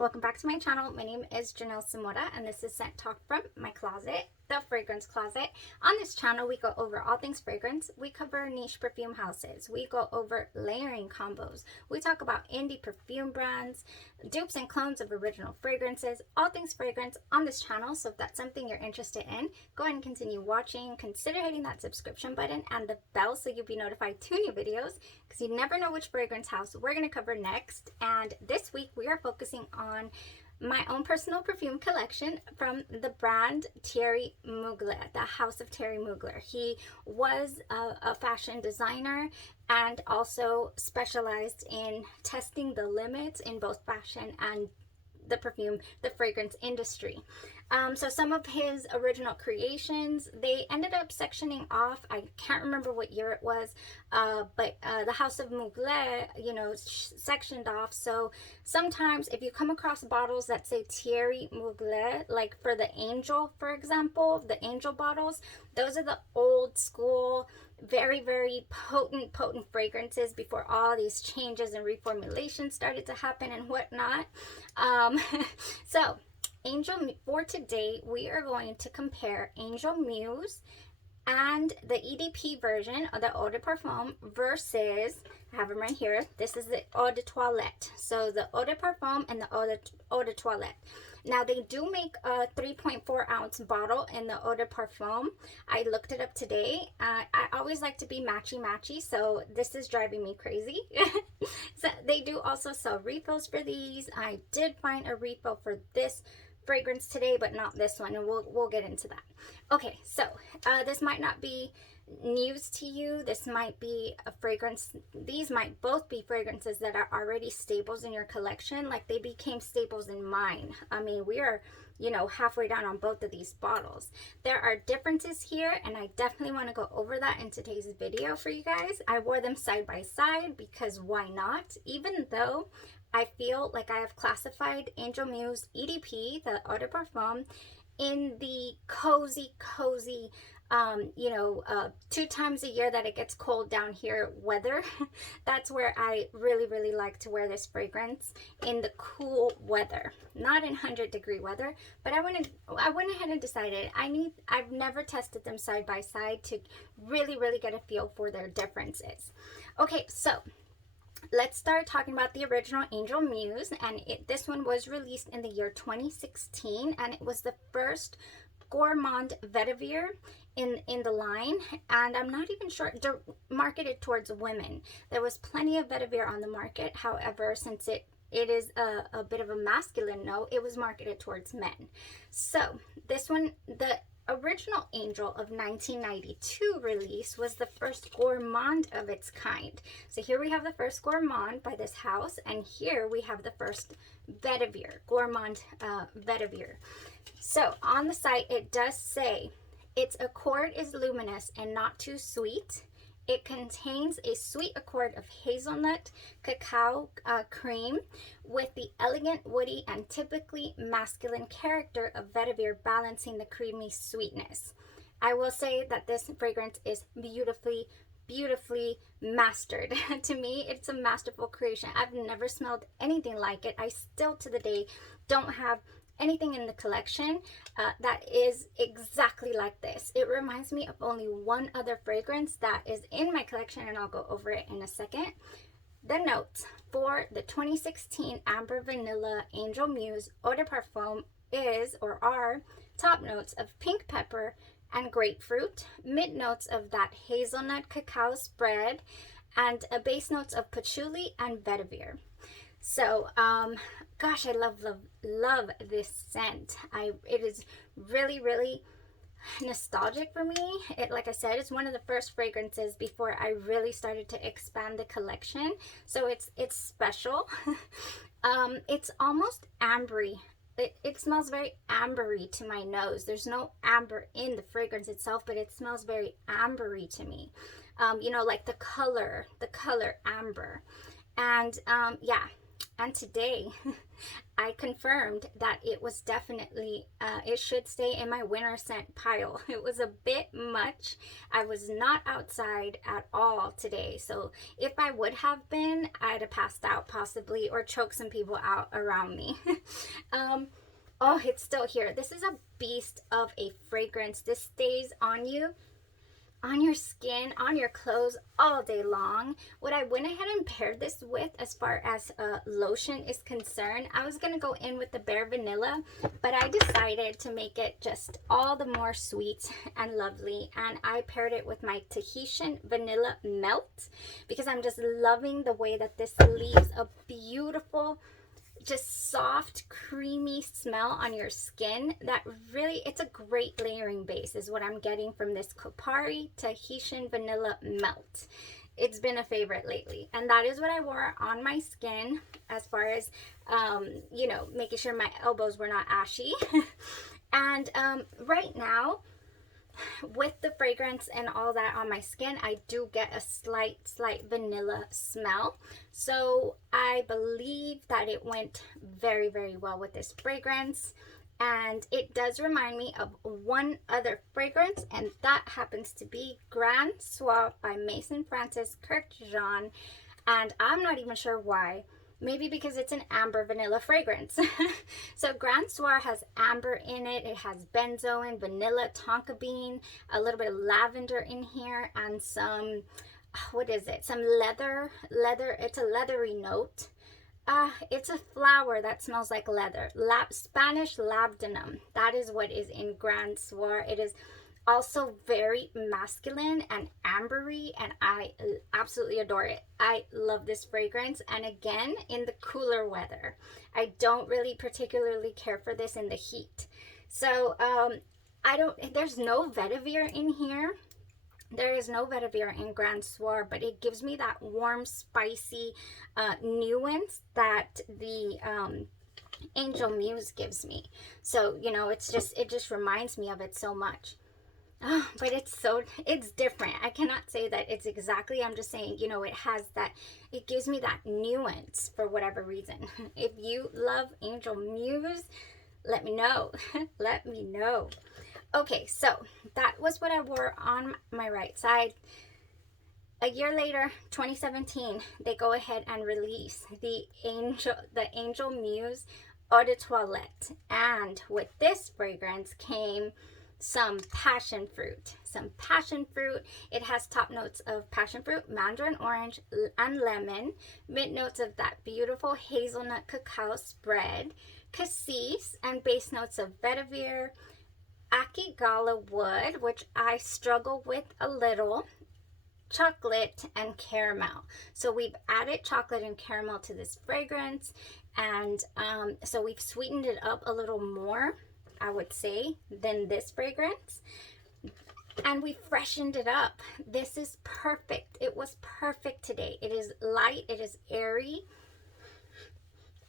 Welcome back to my channel. My name is Janelle Simora and this is Scent Talk from my closet, the fragrance closet. On this channel, we go over all things fragrance. We cover niche perfume houses. We go over layering combos. We talk about indie perfume brands, dupes and clones of original fragrances, all things fragrance on this channel. So if that's something you're interested in, go ahead and continue watching. Consider hitting that subscription button and the bell so you'll be notified to new videos, because you never know which fragrance house we're going to cover next. And this week we are focusing on my own personal perfume collection from the brand Thierry Mugler, the house of Thierry Mugler. He was a fashion designer and also specialized in testing the limits in both fashion and the fragrance industry. So some of his original creations, they ended up sectioning off. I can't remember what year it was, but the house of Mugler, sectioned off. So sometimes if you come across bottles that say Thierry Mugler, like for the Angel, for example, the Angel bottles, those are the old school, very, very potent fragrances before all these changes and reformulations started to happen and whatnot. So for today, we are going to compare Angel Muse and the EDP version of the Eau de Parfum versus, I have them right here, this is the Eau de Toilette. So the Eau de Parfum and the Eau de Toilette. Now they do make a 3.4 ounce bottle in the Eau de Parfum. I looked it up today. I always like to be matchy, so this is driving me crazy. So they do also sell refills for these. I did find a refill for this fragrance today, but not this one, and we'll get into that. Okay, so this might not be news to you. This might be a fragrance. These might both be fragrances that are already staples in your collection, like they became staples in mine. I mean, we are, halfway down on both of these bottles. There are differences here, and I definitely want to go over that in today's video for you guys. I wore them side by side because why not? Even though I feel like I have classified Angel Muse EDP, the Eau de Parfum, in the cozy, 2 times a year that it gets cold down here weather. That's where I really like to wear this fragrance, in the cool weather, not in 100-degree weather. But I went ahead and decided I've never tested them side by side to really get a feel for their differences. Okay, so let's start talking about the original Angel Muse, and this one was released in the year 2016, and it was the first gourmand vetiver in the line, and I'm not even sure, marketed towards women. There was plenty of vetiver on the market. However, since it is a bit of a masculine note, it was marketed towards men. So this one, the original Angel of 1992 release, was the first gourmand of its kind. So here we have the first gourmand by this house, and here we have the first vetiver, gourmand vetiver. So on the site, it does say its accord is luminous and not too sweet. It contains a sweet accord of hazelnut cacao cream with the elegant, woody, and typically masculine character of vetiver balancing the creamy sweetness. I will say that this fragrance is beautifully mastered. To me, it's a masterful creation. I've never smelled anything like it. I still to the day don't have anything in the collection that is exactly like this. It reminds me of only one other fragrance that is in my collection, and I'll go over it in a second. The notes for the 2016 Amber Vanilla Angel Muse Eau de Parfum are top notes of pink pepper and grapefruit, mid notes of that hazelnut cacao spread, and base notes of patchouli and vetiver. So, gosh, I love this scent. It is really nostalgic for me. Like I said, it's one of the first fragrances before I really started to expand the collection. So it's special. It's almost ambery. It smells very ambery to my nose. There's no amber in the fragrance itself, but it smells very ambery to me. Like the color amber. And yeah, And today I confirmed that it was definitely, it should stay in my winter scent pile. It was a bit much. I was not outside at all today. So if I would have been, I'd have passed out possibly, or choked some people out around me. Oh, it's still here. This is a beast of a fragrance. This stays on you, on your skin, on your clothes all day long. What I went ahead and paired this with as far as lotion is concerned, I was going to go in with the Bare Vanilla, but I decided to make it just all the more sweet and lovely, and I paired it with my Tahitian Vanilla Melt because I'm just loving the way that this leaves a beautiful, just soft, creamy smell on your skin that really, it's a great layering base is what I'm getting from this Kopari Tahitian Vanilla Melt. It's been a favorite lately, and that is what I wore on my skin as far as you know, making sure my elbows were not ashy. And right now, with the fragrance and all that on my skin, I do get a slight vanilla smell. So I believe that it went very, very well with this fragrance. And it does remind me of one other fragrance, and that happens to be Grand Soir by Maison Francis Kurkdjian. And I'm not even sure why. Maybe because it's an amber vanilla fragrance. So Grand Soir has amber in it. It has benzoin, vanilla, tonka bean, a little bit of lavender in here, and some, what is it? Some leather. It's a leathery note. It's a flower that smells like leather. Spanish labdanum. That is what is in Grand Soir. It is also very masculine and ambery, and I absolutely adore it. I love this fragrance, and again, in the cooler weather. I don't really particularly care for this in the heat. So there's no vetiver in here. There is no vetiver in Grand Soir, but it gives me that warm, spicy nuance that the Angel Muse gives me. So, you know, it just reminds me of it so much. Oh, but it's different. I cannot say that it's exactly, I'm just saying, you know, it gives me that nuance for whatever reason. If you love Angel Muse, let me know. Let me know. Okay, so that was what I wore on my right side. A year later, 2017, they go ahead and release the Angel Muse Eau de Toilette. And with this fragrance came some passion fruit. It has top notes of passion fruit, mandarin orange, and lemon. Mid notes of that beautiful hazelnut cacao spread, cassis, and base notes of vetiver, akigala wood, which I struggle with a little, chocolate, and caramel. So we've added chocolate and caramel to this fragrance, and so we've sweetened it up a little more, I would say, than this fragrance, and we freshened it up. This is perfect. It was perfect today. It is light, it is airy.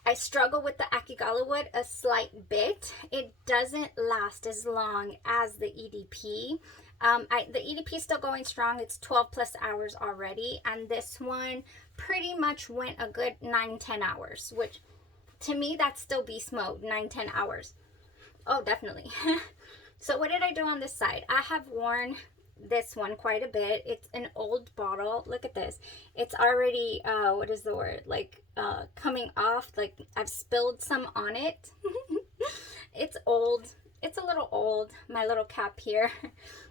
I struggle with the akigala wood a slight bit. It doesn't last as long as the EDP. The EDP is still going strong. It's 12 plus hours already, and this one pretty much went a good 9-10 hours, which to me that's still beast mode. 9-10 hours. Oh, definitely. So what did I do on this side? I have worn this one quite a bit. It's an old bottle. Look at this. It's already what is the word, like coming off, like I've spilled some on it. It's old. It's a little old, my little cap here.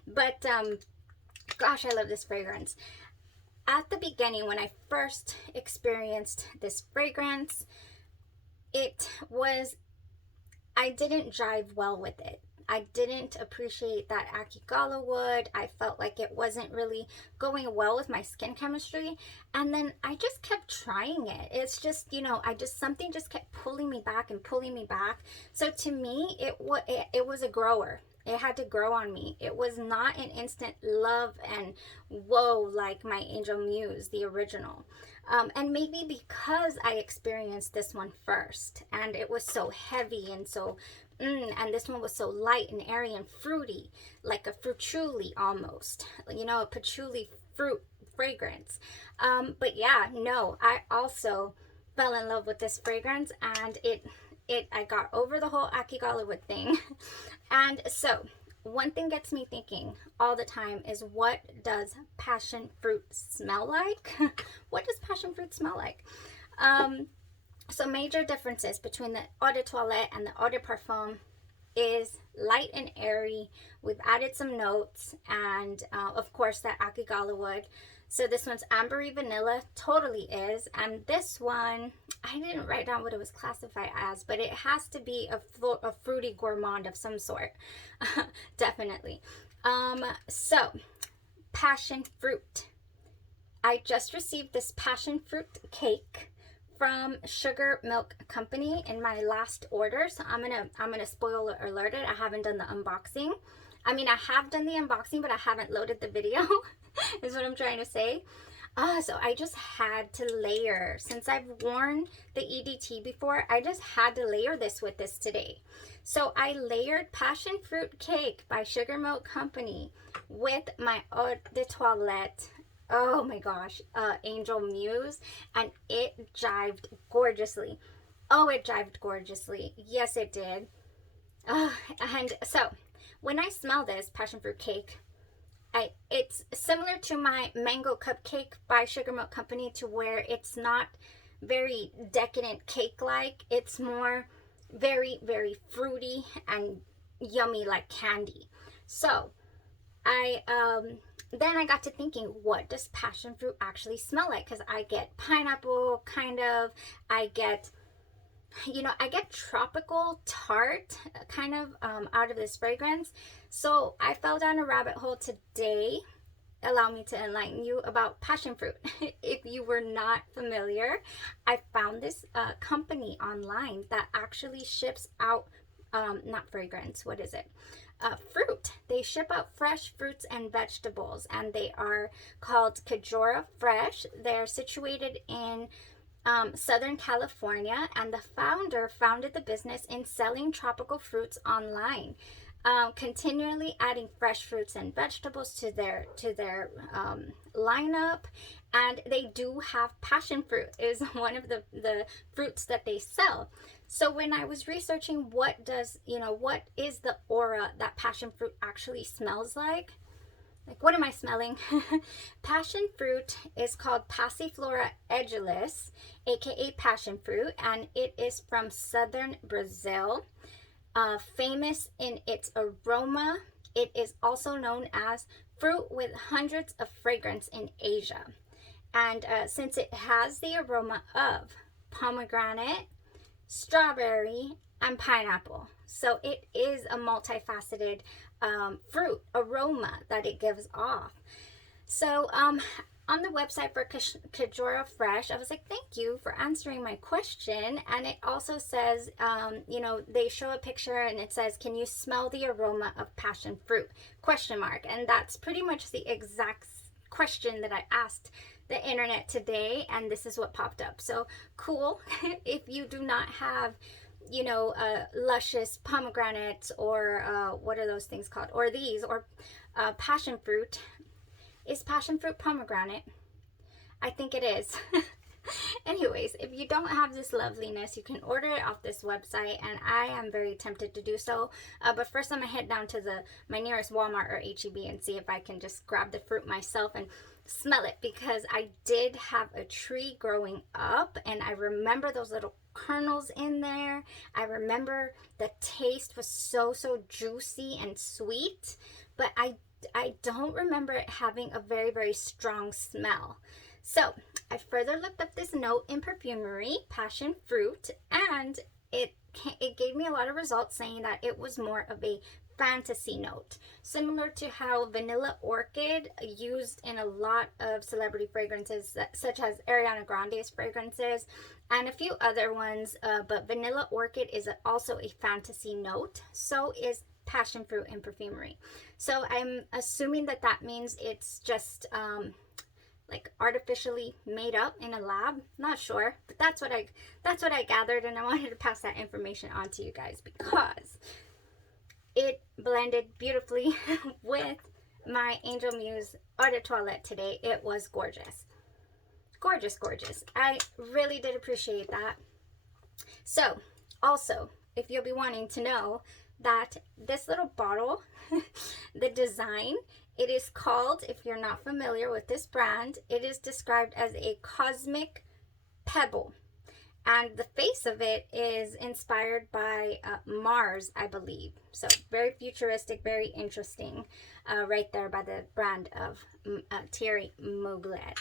But gosh, I love this fragrance. At the beginning, when I first experienced this fragrance, I didn't jive well with it. I didn't appreciate that akigala wood. I felt like it wasn't really going well with my skin chemistry. And then I just kept trying it. It's just, you know, something just kept pulling me back and pulling me back. So to me, it was a grower. It had to grow on me. It was not an instant love and whoa like my Angel Muse, the original. And maybe because I experienced this one first, and it was so heavy and so, and this one was so light and airy and fruity, like a fruituli almost, you know, a patchouli fruit fragrance. But yeah, no, I also fell in love with this fragrance, and I got over the whole Akigalawood thing. And so one thing gets me thinking all the time is, what does passion fruit smell like? What does passion fruit smell like? So major differences between the Eau de Toilette and the Eau de Parfum is light and airy. We've added some notes, and of course that Akigalawood. So this one's ambery vanilla, totally is. And this one, I didn't write down what it was classified as, but it has to be a fruity gourmand of some sort. Definitely. So passion fruit. I just received this passion fruit cake from Sugar Milk Company in my last order. So I'm gonna spoiler alert it. I haven't done the unboxing. I mean, I have done the unboxing, but I haven't loaded the video, is what I'm trying to say. So I just had to layer. Since I've worn the EDT before, I just had to layer this with this today. So I layered Passion Fruit Cake by Sugar Milk Company with my Eau de Toilette, oh my gosh, Angel Muse, and it jived gorgeously. Oh, it jived gorgeously. Yes, it did. And so when I smell this passion fruit cake, it's similar to my mango cupcake by Sugar Milk Company, to where it's not very decadent cake-like. It's more very, very fruity and yummy, like candy. So then I got to thinking, what does passion fruit actually smell like? Because I get pineapple, kind of. I get, I get tropical tart, kind of, out of this fragrance. So I fell down a rabbit hole today. Allow me to enlighten you about passion fruit. If you were not familiar, I found this company online that actually ships out, not fragrance, what is it? Fruit. They ship out fresh fruits and vegetables, and they are called Kajora Fresh. They're situated in Southern California, and the founder founded the business in selling tropical fruits online, continually adding fresh fruits and vegetables to their lineup. And they do have passion fruit, is one of the fruits that they sell. So when I was researching what is the aura that passion fruit actually smells like what am I smelling? Passion fruit is called Passiflora edulis, aka passion fruit, and it is from southern Brazil. Famous in its aroma, it is also known as fruit with hundreds of fragrance in Asia. And since it has the aroma of pomegranate, strawberry, and pineapple, so it is a multifaceted fruit aroma that it gives off. So on the website for Kajora Fresh, I was like, thank you for answering my question. And it also says, they show a picture and it says, can you smell the aroma of passion fruit? ? And that's pretty much the exact question that I asked the internet today, and this is what popped up. So cool. If you do not have luscious pomegranates, or what are those things called, or these, or passion fruit. Is passion fruit pomegranate? I think it is. Anyways, if you don't have this loveliness, you can order it off this website, and I am very tempted to do so. But first I'm gonna head down to my nearest Walmart or HEB and see if I can just grab the fruit myself and smell it, because I did have a tree growing up, and I remember those little kernels in there. I remember the taste was so juicy and sweet, but I don't remember it having a very, very strong smell. So I further looked up this note in Perfumery, passion fruit, and it gave me a lot of results saying that it was more of a fantasy note, similar to how vanilla orchid, used in a lot of celebrity fragrances such as Ariana Grande's fragrances and a few other ones, but vanilla orchid is also a fantasy note. So is passion fruit in Perfumery. So I'm assuming that means it's just like artificially made up in a lab. Not sure, but that's what I gathered, and I wanted to pass that information on to you guys because it blended beautifully with my Angel Muse Eau de Toilette today. It was gorgeous. gorgeous, gorgeous. I really did appreciate that. So also, if you'll be wanting to know that this little bottle, the design, it is called, if you're not familiar with this brand, it is described as a cosmic pebble. And the face of it is inspired by Mars, I believe. So very futuristic, very interesting, right there by the brand of Thierry Mugler.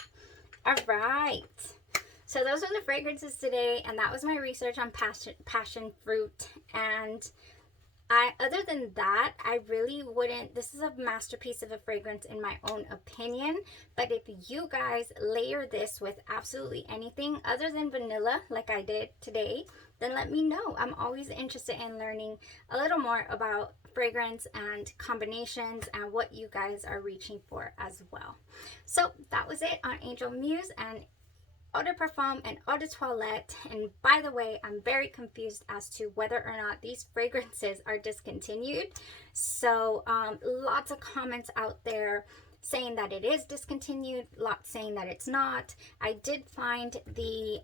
All right. So those are the fragrances today, and that was my research on passion fruit. And other than that, I really wouldn't, this is a masterpiece of a fragrance in my own opinion, but if you guys layer this with absolutely anything other than vanilla, like I did today, then let me know. I'm always interested in learning a little more about fragrance and combinations and what you guys are reaching for as well. So that was it on Angel Muse and Eau de Parfum and Eau de Toilette. And by the way, I'm very confused as to whether or not these fragrances are discontinued. So lots of comments out there saying that it is discontinued, lots saying that it's not. I did find the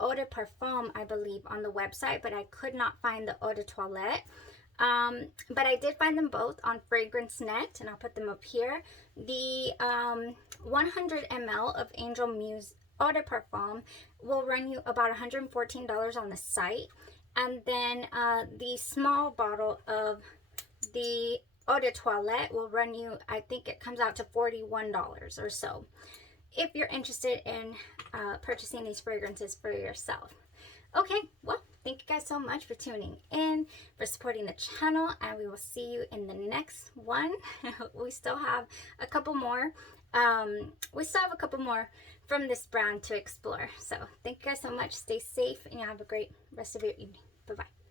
Eau de Parfum, I believe, on the website, but I could not find the Eau de Toilette. But I did find them both on FragranceNet, and I'll put them up here. The 100 ml of Angel Muse Eau de Parfum will run you about $114 on the site, and then the small bottle of the Eau de Toilette will run you, I think it comes out to $41 or so, if you're interested in purchasing these fragrances for yourself. Okay, well, thank you guys so much for tuning in, for supporting the channel, and we will see you in the next one. We still have a couple more. From this brand to explore. So thank you guys so much. Stay safe, and you have a great rest of your evening. Bye-bye.